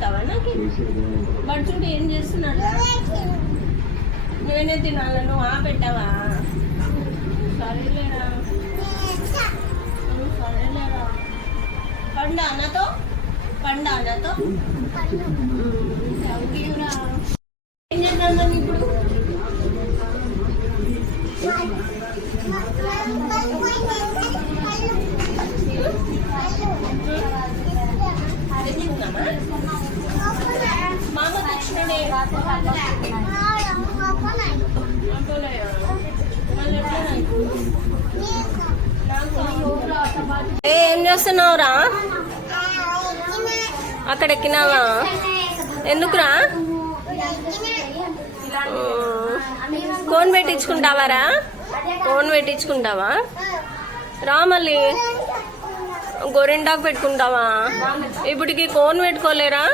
పెట్టావా నాకు? బట్ చూడు ఏం చేస్తున్నాడు. నేనే తినాలి, నువ్వు పెట్టావా? సరేలేరా, సరేలేరా. పండా నాతో, పండా నాతో. ఏం చేద్దామని ఇప్పుడు? మామ తెచ్చినాడే. ఏం చేస్తున్నావురా? అక్కడ ఎక్కినావా? ఎందుకురా? కోన్ పెట్టించుకుంటావారా? కోన్ పెట్టించుకుంటావా? రా మళ్ళీ గోరింటాకు పెట్టుకుంటావా? ఇప్పటికి కోన్ పెట్టుకోలేరా?